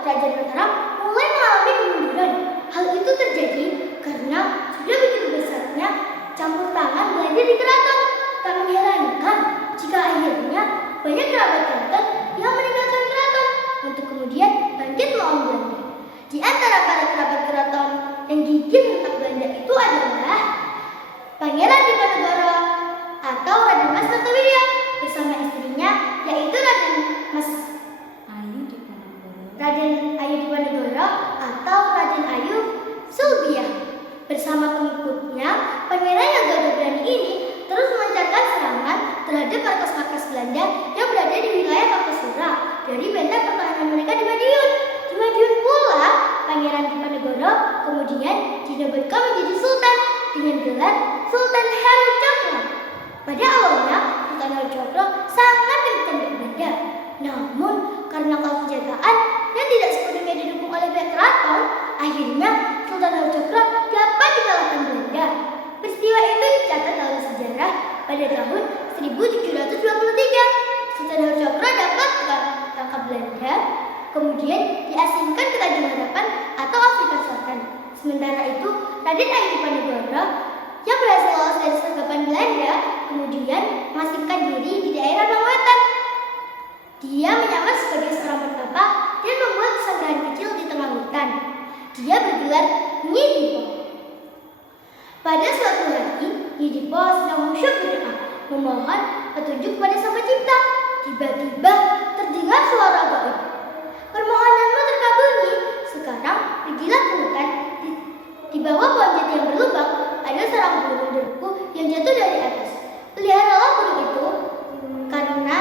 Kerajaan Mataram mulai mengalami kemunduran. Hal itu terjadi karena sudah begitu besarnya campur tangan Belanda di keraton. Tak mengherankan jika akhirnya banyak kerabat keraton yang meninggalkan keraton untuk kemudian bangkit melawan Belanda. Di antara para kerabat keraton yang gigih tentang Belanda itu adalah Pangeran Diponegoro atau Raden Mas Kartowiryo bersama istrinya yaitu Raden Ayu Diponegoro atau Raden Ayu Sulbiah. Bersama pengikutnya, Pangeran yang gagah berani ini terus melancarkan serangan terhadap markas-markas Belanda yang berada di wilayah Kartasura dari benteng pertahanan mereka di Madiun. Di Madiun pula, Pangeran Diponegoro kemudian dinobatkan menjadi Sultan dengan gelar Sultan Harujapra. Pada awalnya, Sultan Harujapra sangat dekat dengan Belanda. Namun, karena penjagaan yang tidak sepenuhnya didukung oleh pihak keraton, akhirnya Sultan Harujapra dapat dikalahkan Belanda. Peristiwa itu dicatat dalam sejarah pada tahun 1723. Sultan Harujapra dapat ditangkap Belanda, kemudian diasingkan ke Tanjung Harapan atau Afrika Selatan. Sementara itu, Raden Ayu Diponegoro yang berhasil lolos dari sergapan Belanda kemudian mengasingkan diri di daerah Bangwetan. Dia menyamar sebagai seorang petapa dan membuat sanggahan kecil di tengah hutan. Dia bergelar Nyi Dipo. Pada suatu hari, Nyi Dipo sedang musyuk berdoa memohon petunjuk pada Sang Pencipta. Tiba-tiba terdengar suara gaib. Permohonanmu terkabuli. Sekarang pergilah ke hutan. Di bawah pohon jati yang berlubang ada sarang burung derku yang jatuh dari atas. Peliharalah burung itu karena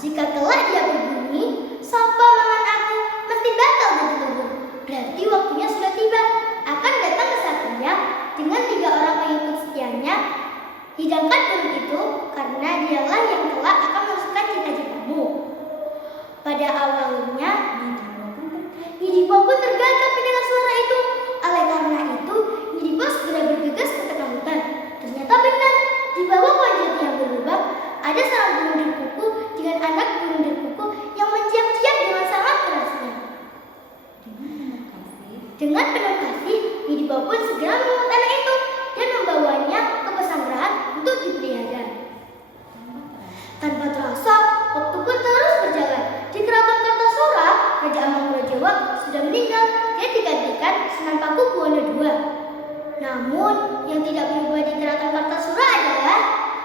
jika kelak dia berbunyi, sapa mangan aku mesti bakal jadi burung. Berarti waktunya sudah tiba. Akan datang kesatria dengan 3 orang pengikut setianya. Hidangkan burung itu karena dialah yang kelak akan meneruskan cita-citamu. Pada awalnya, Nyi Dipo pun tergagap mendengar suara itu. Oleh karena itu, Nyi Dipo segera bergegas ke tengah hutan. Ternyata benar, di bawah pohon jati yang berlubang ada sarang burung derkuku dengan anak burung derkuku yang menciap-ciap dengan sangat kerasnya. Dengan penuh kasih, Nyi Dipo pun segera memungut anak itu dan membawanya ke pesanggrahan untuk dipelihara. Tanpa terasa, waktu pun terus berjalan. Di keraton Kartasura, Raja Amangkuratjowo sudah meninggal dan digantikan Sunan Pakubuwono II. Namun, yang tidak berubah di keraton Kartasura adalah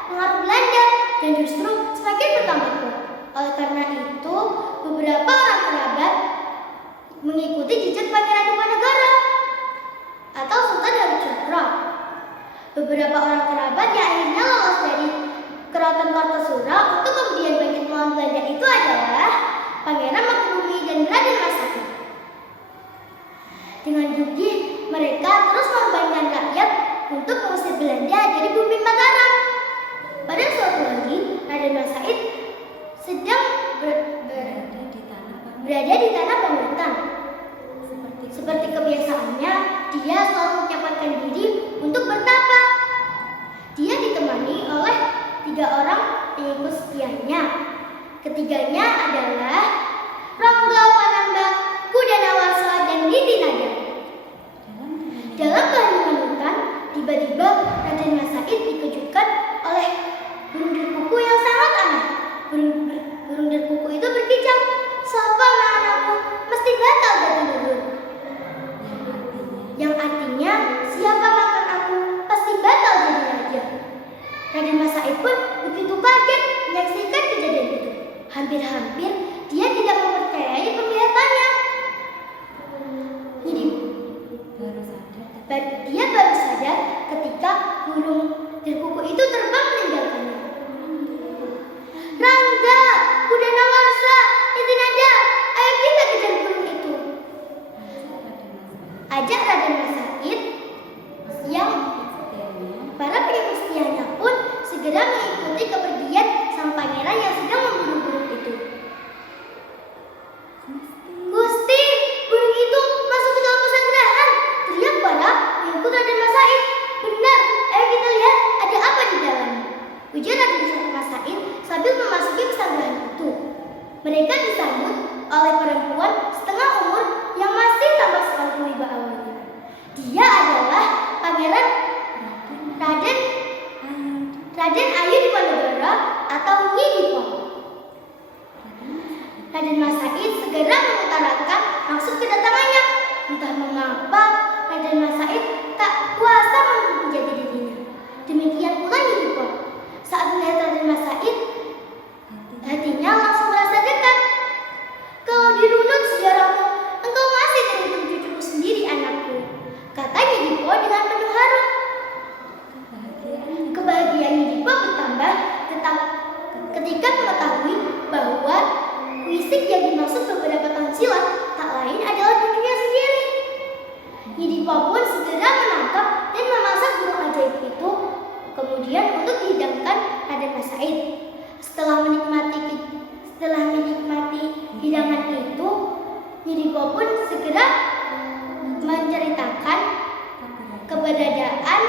pengaruh Belanda dan justru semakin bertambah kuat. Oleh karena itu, beberapa orang kerabat mengikuti jejak Pangeran Diponegoro atau Sultan Harujapra. Beberapa orang kerabat yang akhirnya lolos dari keraton Kartasura untuk kemudian bangkit melawan Belanda itu adalah Pangeran Mangkubumi dan Raden Masakti. Dengan gigih, mereka terus membangunkan rakyat untuk mengusir Belanda dari bumi Mataram. Pada suatu hari, Raden Masakti sedang berada di tanah Bangwetan. Seperti kebiasaannya, dia selalu menyempatkan diri untuk bertapa. Dia ditemani oleh 3 orang pengikut setianya. Ketiganya adalah Ronggo Panambang, Kudanawasa, dan Nitinaga. Dalam keheningan hutan, tiba-tiba Raden Masakti dikejutkan oleh burung derkuku yang sangat aneh. Burung derkuku itu berkicau, "Sapa anakku mesti batal jadi burung." Yang artinya, siapa makan aku pasti batal jadi raja. Raden Masakti pun begitu kaget menyaksikan kejadian itu. Hampir-hampir dia tidak mempercayai penglihatannya. Dia baru sadar ketika burung derkuku itu terbang meninggalkannya. "Rangga, Kudanawasa, Nitinaga, ayo kita kejar burung itu," ajak Raden Masakti. Yang para pengikut setianya pun segera mengikuti kepergian sang pangeran yang sedang memburu burung itu. "Gusti, burung itu masuk ke dalam pesanggrahan," teriak para pengikut Raden Masakti. "Benar, ayo kita lihat ada apa di dalam," ujar Raden Masakti sambil memasuki pesanggrahan itu. Mereka disambut oleh perempuan setengah umur yang masih tampak sekali kewibawanya. Dia adalah Pangeran Raden Ayu Diponegoro atau Nyi Dipo. Raden Mas Said segera mengutarakan maksud kedatangannya. Entah mengapa Raden Mas Said tak kuasa menjadi dirinya. Demikian pula Nyi Dipo. Saat melihat Raden Mas Said, hatinya langsung merasa dekat. "Kau dirunut sejarahmu, engkau masih terhitung cucuku sendiri, anakku," kata Nyi Dipo dengan penuh haru. Kebahagiaan Nyi Dipo bertambah ketika mengetahui bahwa Wisik yang dimaksud beberapa tahun silam tak lain adalah cucunya sendiri. Nyi Dipo pun segera menangkap dan memasak burung ajaib itu, kemudian untuk dihidangkan Raden Mas Said. Setelah menikmati hidangan itu, Nyi Dipo pun segera menceritakan keberadaan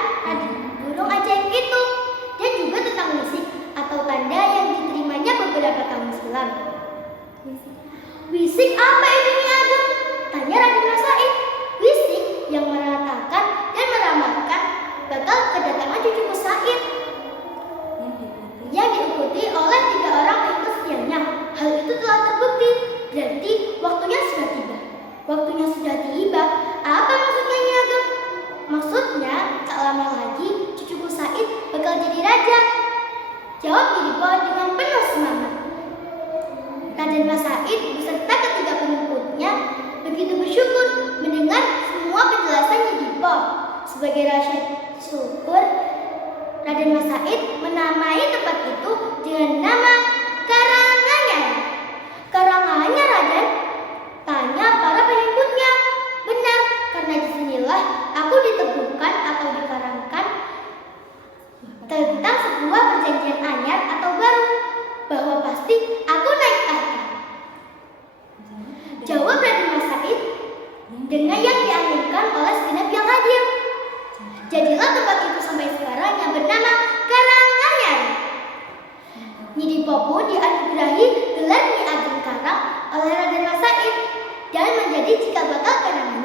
burung ajaib itu dan juga tentang wisik atau tanda yang diterimanya beberapa tahun silam. "Wisik apa itu, Nyi Ageng?" tanya Raden Mas Said. "Wisik yang mengatakan dan meramalkan bakal kedatangan cucuku Said yang diikuti oleh 3 orang pengikut setianya. Hal itu telah terbukti, berarti waktunya sudah tiba." "Waktunya sudah tiba? Apa maksudnya, Nyi Ageng?" "Maksudnya tak lama lagi cucuku Said bakal jadi raja," jawab Nyi Dipo dengan penuh semangat. Raden Mas Said beserta ketiga pengikutnya begitu bersyukur mendengar semua penjelasan Nyi Dipo. Sebagai rasa syukur, Raden Mas Said menamai tempat itu dengan nama Karanganyar. "Karanganyar, Raden?" tanya para pengikutnya. "Benar, karena disinilah aku diteguhkan atau dikarangkan tentang sebuah perjanjian anyar atau baru, bahwa pasti aku naik tahta," jawab Raden Mas Said dengan yang dianjurkan oleh segenap yang hadir. Jadilah tempat itu sampai sekarang yang bernama Karanganyar. Nyi Dipo pun dianugerahi gelar Nyi Ageng Karang oleh Raden Mas Said dan menjadi cikal bakal Karanganyar.